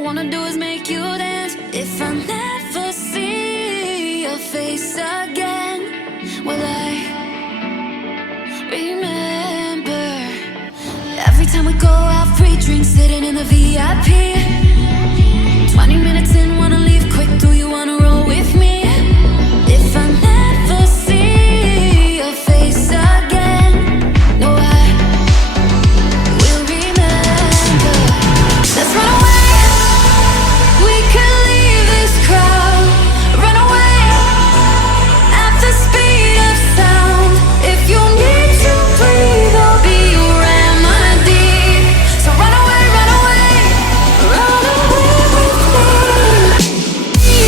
wanna do is make you dance. If I never see your face again, will I remember? Every time we go out, free drinks, sitting in the VIP. 20 minutes in, wanna leave quick, do you wanna roll with me? If I never see your face again, no, I will remember. Let's run away. We can leave this crowd. Run away at the speed of sound. If you need to breathe, I'll be your remedy. So run away, run away, run away with me.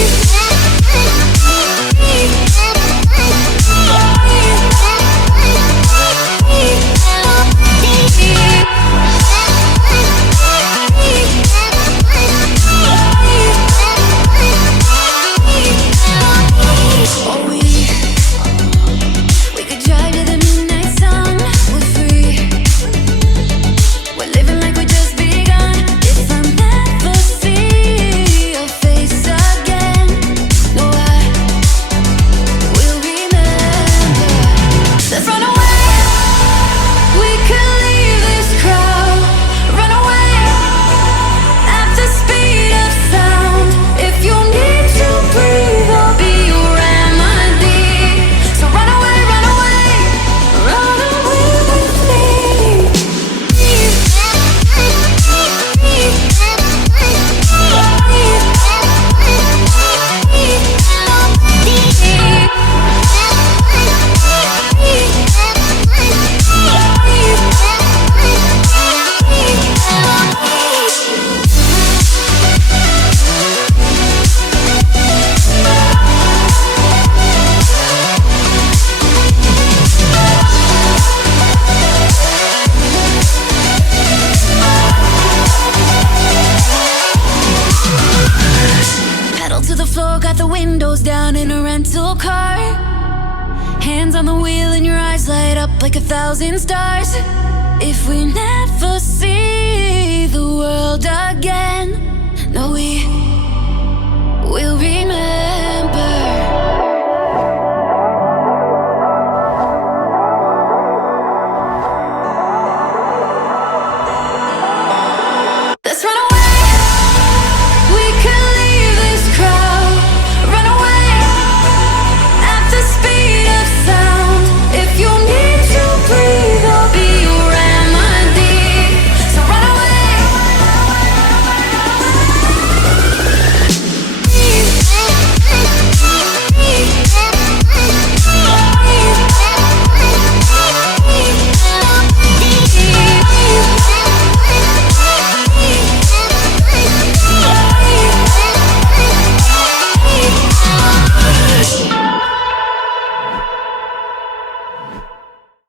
Oh, we could drive to the midnight sun. We're free. We're living like we just begun. If I never see your face again, no, I will remember. Let's run away. We can leave this crowd. Run away at the speed of sound. If you need to breathe, I'll be your remedy. So run away, run away, run away with me. Pedal to the floor, got the windows down in a rental car. Hands on the wheel and your eyes light up like 1,000 stars. If we never see the world again, no, we will remember.